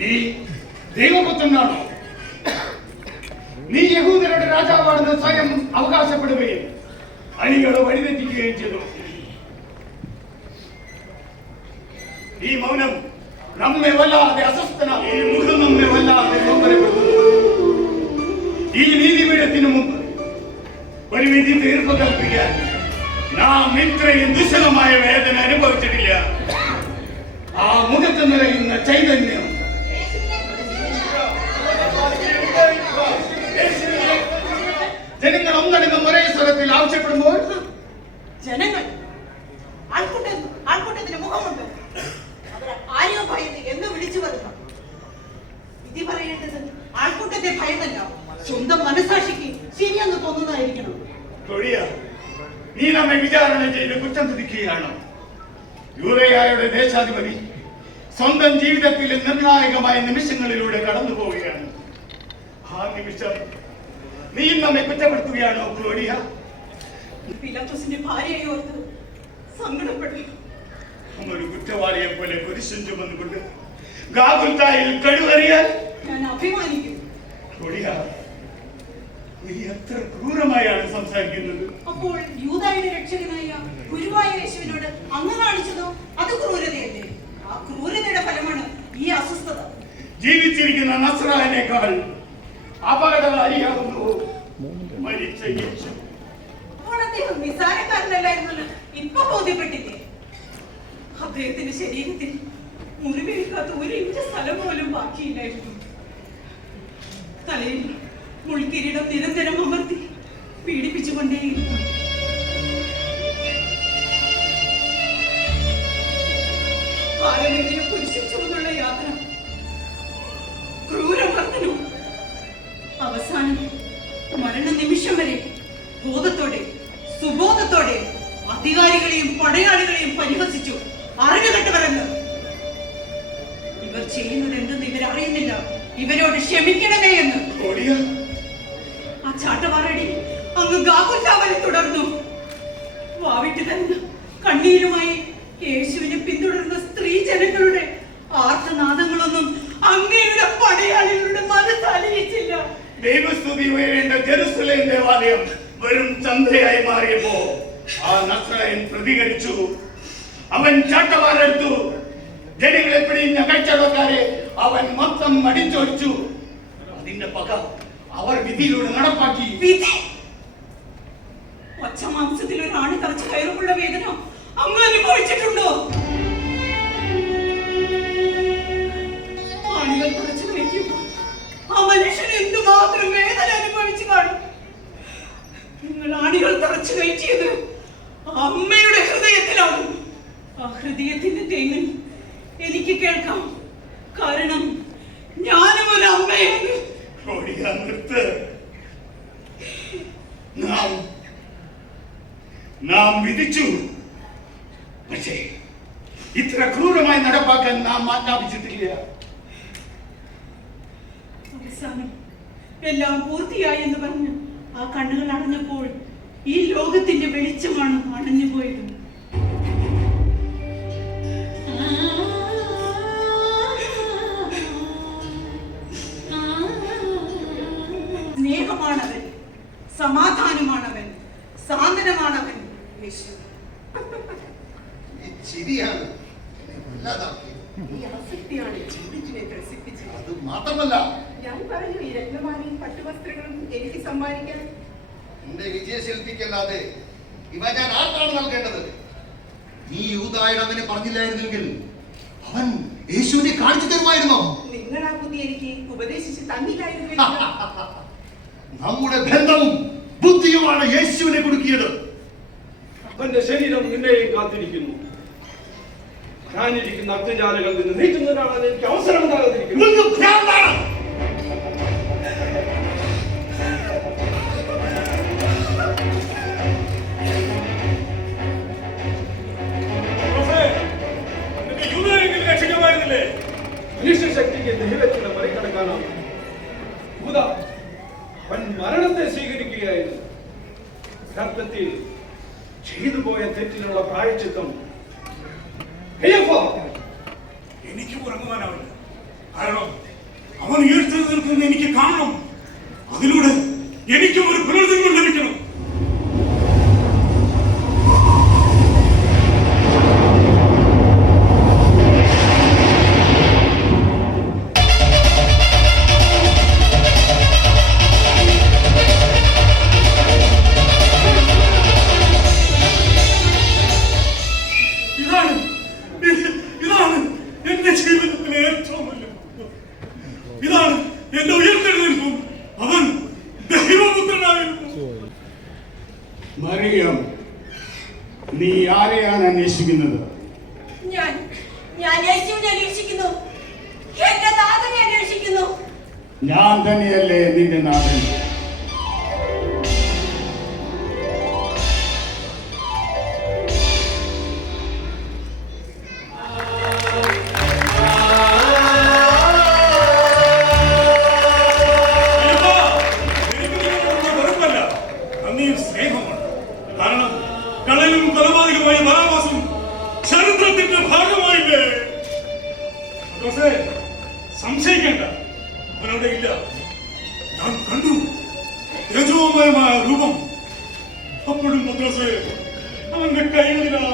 നീ ദൈവപുത്രനാണോ? നീ യഹൂദരുടെ രാജാവാണെന്ന് സ്വയം അവകാശപ്പെടുകയും അണികളെ വഴിതെറ്റിക്കുകയും ചെയ്തു. ഈ മൗനം നമ്മെ വല്ലാതെ അസ്വസ്ഥനാകും. ഈ മുഖം നമ്മെ വല്ലാതെ നൊമ്പരപ്പെടുത്തുന്നു. ഈ നീതിപീഠത്തിനു മുമ്പ് ഒരു വിധി തീർപ്പ് കൽപ്പിക്കാൻ നാം ഇത്രയും ദുസ്സഹമായ വേദന അനുഭവിച്ചിട്ടില്ല. ആ മുഖത്ത് നിറയുന്ന ചൈതന്യം ജനങ്ങൾ ഒന്നടങ്കം ഒരേ സ്വരത്തിൽ ആവശ്യപ്പെടുമ്പോൾ ജനങ്ങൾ ആൾക്കൂട്ടത്തിന് മുഖമുണ്ട്. അവർ ആരെയോ ഭയന്ന് എന്ന് വിളിച്ചു വരുന്നു. വിധി പറയേണ്ടത് ആൾക്കൂട്ടത്തെ ഭയന്നല്ല, സ്വന്തം മനസാക്ഷിക്ക് ശരിയെന്ന് തോന്നുന്നതായിരിക്കണം. നീ നമ്മെ വിചാരണ ചെയ്ത് കുറ്റം വിധിക്കുകയാണോ? യൂദയായുടെ ദേശാധിപതി സ്വന്തം ജീവിതത്തിലെ നിർണായകമായ നിമിഷങ്ങളിലൂടെ കടന്നു പോവുകയാണ്. ആ നിമിഷം നീ നമ്മെ കുറ്റപ്പെടുത്തുകയാണോ ക്ലോഡിയ? പിലാത്തോസിന്റെ ഭാര്യയെ ഓർത്ത് സങ്കടപ്പെടുക. ഒരു കുറ്റവാളിയെ പോലെ കുരിശും ചുമന്നുകൊണ്ട് ഗാഗുൽത്തായിൽ കഴിവറിയാൻ ഞാൻ അഭിമാനിക്കുന്നു. ക്ലോഡിയ, നീ എത്ര ക്രൂരമായാണ് സംസാരിക്കുന്നത്. അപ്പോൾ യൂദായുടെ രക്ഷകനായ ഗുരുവായ യേശുവിനോട് അങ്ങ് കാണിച്ചതോ അത് ക്രൂരതയല്ലേ? ആ ക്രൂരതയുടെ ഫലമാണ് ഈ അസ്വസ്ഥത. ജീവിച്ചിരിക്കുന്ന നസ്രായനേക്കാൾ അപകടകാരിയാകുന്നു മരിച്ച യേശു. അപ്പോൾ അദ്ദേഹം നിസാരക്കാരനല്ലായിരുന്നല്ലോ, ഇപ്പൊ ബോധ്യപ്പെട്ടില്ലേ? അദ്ദേഹത്തിന്റെ ശരീരത്തിൽ മുറിവേൽക്കാത്ത ഒരു ഇഞ്ച് സ്ഥലം പോലും ബാക്കിയില്ലായിരുന്നു. തലയിൽ മുൾക്കിരീടം നിരന്തരം അമർത്തി പീഡിപ്പിച്ചുകൊണ്ടേയിരുന്നു. കാലമെങ്കിലും കുരിശിൽ ചുമന്നുള്ള യാത്ര, ക്രൂരമർദ്ദനം, അവസാനം മരണ നിമിഷം വരെ ബോധത്തോടെ സുബോധത്തോടെ അധികാരികളെയും പടയാളികളെയും പരിഹസിച്ചു. അറിവുകെട്ടവരെന്ന് ഇവർ ചെയ്യുന്നത് എന്തെന്ന് ഇവരറിയുന്നില്ല. ഇവരോട് ക്ഷമിക്കണമേ എന്ന്. ആ ചാട്ടവാറടി അങ്ങ് ഗാഗുൽത്താ വരെ തുടർന്നു. വാവിട്ട് തന്നെ കണ്ണീരുമായി യേശുവിനെ പിന്തുടർന്ന സ്ത്രീ ജനങ്ങളുടെ ആർത്തനാദങ്ങളൊന്നും അങ്ങയുടെ പടയാളികളുടെ മനസ്സ് അലിയിച്ചില്ല. ദൈവസ്തുതി ഉയരേണ്ട ജെറുസലേം ദേവാലയം വെറും ചന്തയായി മാറിയപ്പോ ആ നസ്രായൻ പ്രതികരിച്ചു. അവൻ ചാട്ടവാറെടുത്തു. ജനങ്ങളെ പിടിഞ്ഞ കച്ചവടക്കാരെ അവൻ മൊത്തം അടിച്ചൊടിച്ചു. അതിന്റെ പക അവർ വിധിയിലൂടെ നടപ്പാക്കി. വിധി ഒച്ചമാംസത്തിൽ ഒരു ആണി തറച്ച് കയറുമുള്ള വേദന അങ്ങ് അനുഭവിച്ചിട്ടുണ്ടോ? ആണികൾ തറച്ചു കഴിക്കുമ്പോൾ ആ മനുഷ്യൻ എന്തുമാത്രം വേദന അനുഭവിച്ചു കാണും. നിങ്ങൾ ആണികൾ തറച്ചു കയറ്റിയത് അമ്മയുടെ ഹൃദയത്തിലാണ്. ആ ഹൃദയത്തിന്റെ തേങ്ങൽ എനിക്ക് കേൾക്കാം. കാരണം ഞാനും ഒരു അമ്മയാണ്. നാം വിധിച്ചു, പക്ഷേ ഇത്ര ക്രൂരമായി നടപ്പാക്കാൻ നാം ആജ്ഞാപിച്ചിട്ടില്ല. അവസാനം എല്ലാം പൂർത്തിയായി എന്ന് പറഞ്ഞ് ആ കണ്ണുകൾ അടഞ്ഞപ്പോൾ ഈ ലോകത്തിന്റെ വെളിച്ചമാണ് അണഞ്ഞുപോയത്. സ്നേഹമാണവൻ, സമാധാനമാണവൻ, സാന്ത്വനമാണവൻ യേശു. അത് മാത്രമല്ല, ഞാൻ പറഞ്ഞു ഈ രത്നമാലയും പട്ടുവസ്ത്രങ്ങളും എനിക്ക് സമ്മാനിക്കാൻ. എന്റെ വിജയശില്പിക്കല്ലാതെ ഇവ ഞാൻ ആർക്കാണ് നൽകേണ്ടത്? നീ യൂദായുടെ അവനെ പറഞ്ഞില്ലായിരുന്നെങ്കിൽ അവൻ യേശുവിനെ കാണിച്ചു തരുമായിരുന്നോ? നിങ്ങൾ ആ ബുദ്ധി എനിക്ക് ഉപദേശിച്ച് തന്നില്ലായിരുന്നു. നമ്മുടെ ബന്ധവും ബുദ്ധിയുമാണ് യേശുവിനെ കുടുക്കിയത്. അവന്റെ ശരീരം നിന്നെയും കാത്തിരിക്കുന്നു. ഞാനിരിക്കുന്ന അഗ്നിജാലകളിൽ നിന്ന് നീക്കുന്നതിനാണ് എനിക്ക് അവസരം ഉണ്ടാകാതിരിക്കുന്നത്. മനുഷ്യശക്തിക്ക് ദൈവത്തിനെ മറികടക്കാനാണ്. അവൻ മരണത്തെ സ്വീകരിക്കുകയായിരുന്നു. യഥാർത്ഥത്തിൽ ചെയ്തു പോയ തെറ്റിനുള്ള പ്രായശ്ചിത്തം എനിക്ക് ഉറങ്ങുവാനാവില്ല. കാരണം അവൻ ഉയർത്തെഴുന്നേൽക്കുന്നത് എനിക്ക് കാണണം. അതിലൂടെ എനിക്കും ഒരു പുനർജന്മം ലഭിക്കണം. ഇതാണ് എന്റെ ജീവിതത്തിലെ ഏറ്റവും വലിയ, ഇതാണ് എന്റെ ഉയർത്തെഴുന്നേൽപ്പും. അവൻ ദൈവപുത്രനായിരുന്നു. മറിയം, നീ ആരെയാണ് അന്വേഷിക്കുന്നത്? ഞാൻ യേശുവിനെ അന്വേഷിക്കുന്നു. എന്റെ നാഥനെ അന്വേഷിക്കുന്നു. ഞാൻ തന്നെയല്ലേ നിന്റെ നാഥൻ? കാരണം കള്ളനും കൊലപാതകമായ വനവാസം ചരിത്രത്തിന്റെ ഭാഗമായില്ലേ? പക്ഷേ സംശയിക്കേണ്ട, അവനവിടെ ഇല്ല. ഞാൻ കണ്ടു തേജോമയമായ രൂപം. അപ്പോഴും പത്രോസേ, അവന്റെ കൈകളിലാണ്